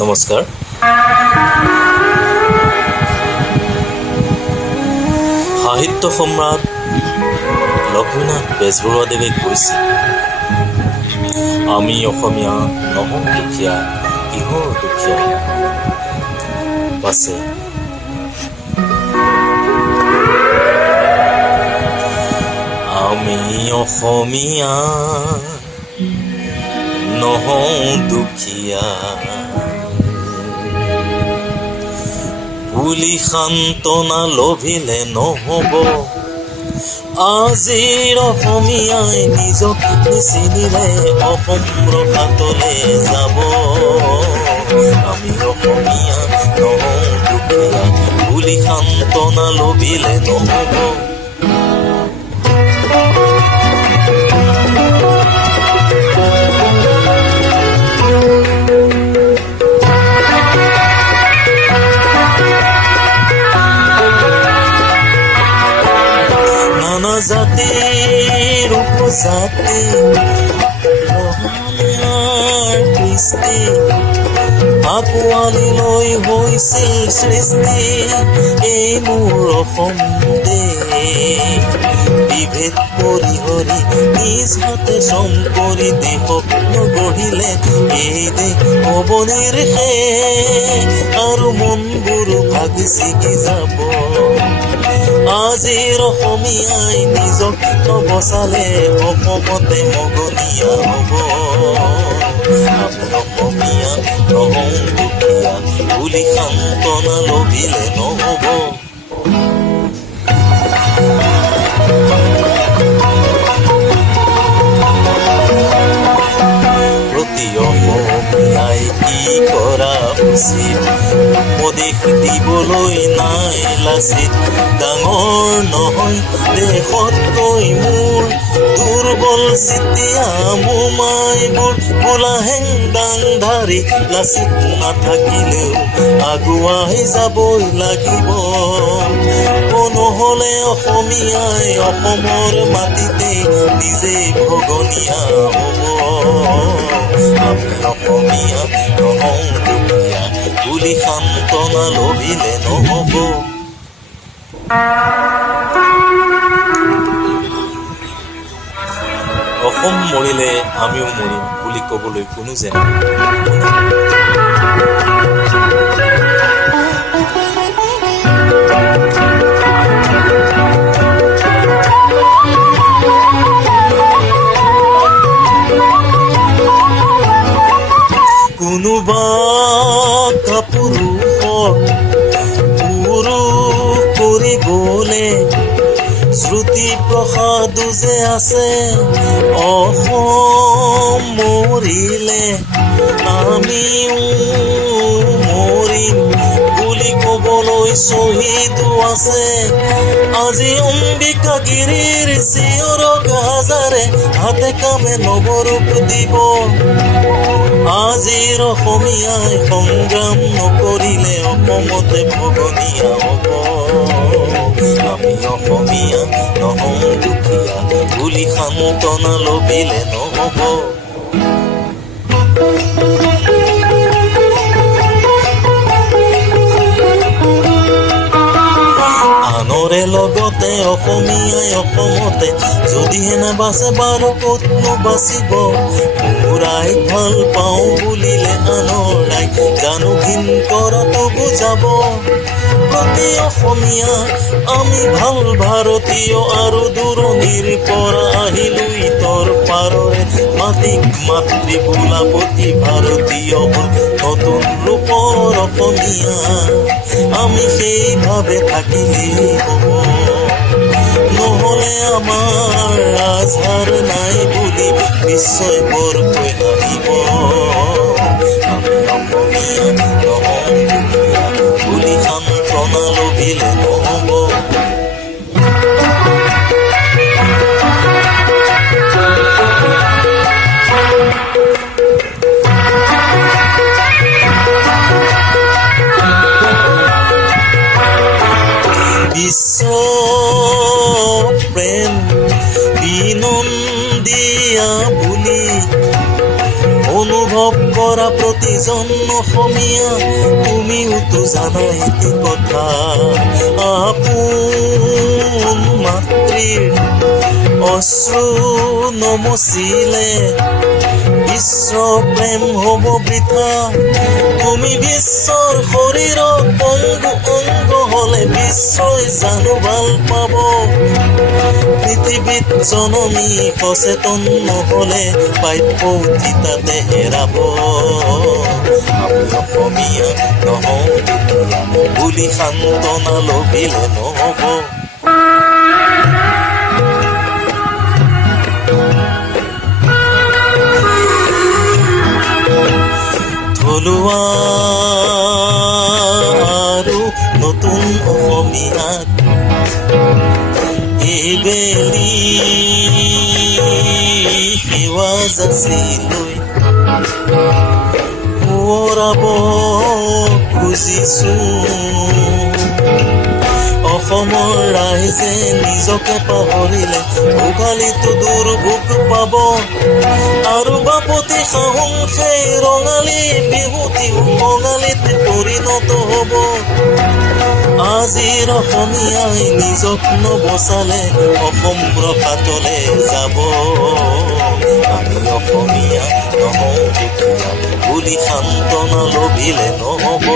নমস্কাৰ। সাহিত্য সম্ৰাট লক্ষ্মীনাথ বেজবৰুৱাদেৱে কৈছে, আমি অসমীয়া নহওঁ দুখীয়া, কিহৰ দুখীয়া বাছে। আমি অসমীয়া নহওঁ দুখীয়া বুলি সান্তনা লভিলে নহব। আজিৰ অসমীয়াই নিজক নিচিনিলে অসম ৰসাতলে যাব। আমি অসমীয়া নহওঁ দুখীয়া বুলি সান্তনা লভিলে নহব। নানা জাতিৰ উপজাতি কৃষ্টি আঁকোৱালিলৈ হৈছিল সৃষ্টি। এই মোৰ অসম দেশ, বিভেদ পৰিহৰি নিজ হাতে শ্ৰম কৰি দেশক গঢ়িলে। এই দেশ অৱনীৰ শেষ আৰু মনবোৰ ভাগি ছিগি যাব। আজিৰ অসমীয়াই নিজক নবচালে অসমতে মগনীয়া হ'ব। আমি অসমীয়া নহওঁ দুখীয়া বুলি সান্তনা লভিলে নহ'ব। প্ৰতি অসমীয়াই কি কৰা উচিত, উপদেশ দিবলৈ নাই লাচিত। ডাঙৰ নহয় দেশতকৈ মোৰ দুৰ্বল চিতিয়া মোমাইবোৰ। বোলা হেংদাং ধাৰি লাচিত নাথাকিলেও আগুৱাই যাবই লাগিব। নহ'লে অসমীয়াই অসমৰ মাটিতে নিজে ভগনীয়া হ'ব। আমি অসমীয়া নহওঁ দুখীয়া বুলি সান্তনা লভিলে নহ'ব। অসম মৰিলে আমিও মৰিম বুলি ক'বলৈ কোনো যেন কোনোবা কাপুৰুষক পুৰুষ কৰিবলে শ্ৰুতি প্ৰসাদো যে আছে। অসম মৰিলে আমিও মৰিম বুলি ক'বলৈ শ্বহীদো আছে। আজি অম্বিকাগিৰিৰ চিঞৰক হাজাৰে হাতে কামে নৱৰূপ দিব। আজিৰ অসমীয়াই সংগ্ৰাম নকৰিলে অসমতে ভগনীয়া হ'ব। আমি অসমীয়া নহওঁ দুখীয়া বুলি সান্তনা লভিলে নহ'ব। আনৰে লগতে অসমীয়াই অসমতে যদিহে নাবাচে বাৰু ক'তনো বাচিব। পুৰাই ভাল পাওঁ বুলিলে আনৰাই জানো ঘিণ কৰাটো বুজাব। প্ৰতি অসমীয়া আমি ভাল ভাৰতীয় আৰু দূৰণিৰ পৰা আহিলো ইতৰ পাৰৰে মাটিক মাতৃ বোলা প্ৰতি ভাৰতীয় নতুন ৰূপৰ অসমীয়া। আমি সেইভাৱে থাকিলেই হ'ব। নহ'লে আমাৰ ৰাজহাৰ নাই বুলি নিশ্চয় বৰকৈ হাঁহিব। আমি অসমীয়া নহওঁ দুখীয়া বুলি সান্তনা লভিলে নহ'ব। বিশ্ব প্ৰেম বিনন্দিয়া বুলি অনুভৱ কৰা প্ৰতিজন এজন অসমীয়া তুমিওতো জানা এটি কথা আপোন মাতৃৰ অশ্ৰু নমচিলে বিশ্ব প্ৰেম হ'ব বৃথা তুমি বিশ্বৰ শৰীৰত অংগ অংগ হলে বিশ্বই জানো ভাল পাব পৃথিৱীত জনমী সচেতন নহলে প্ৰাপ্য উঠিতাতে হেৰাব আমি অসমীয়া নহওঁ দুখীয়া বুলি সান্তনা লভিলে নহব থলুৱা আৰু নতুন অসমীয়াক এইবেলি সেৱা যাচি লৈ সোঁৱৰাব খুজিছো অসমৰ ৰাইজে নিজকে পাহৰিলে উঘালিতো দুৰ্ভোগ পাব আৰু বাপতি সাহোন সেই ৰঙালী বিহুতি কঙালীত পৰিণত হ'ব আজিৰ অসমীয়াই নিজক নবচালে অসম ৰসাতলে যাব আমি অসমীয়া নহওঁ দুখীয়া বুলি সান্তনা লভিলে নহব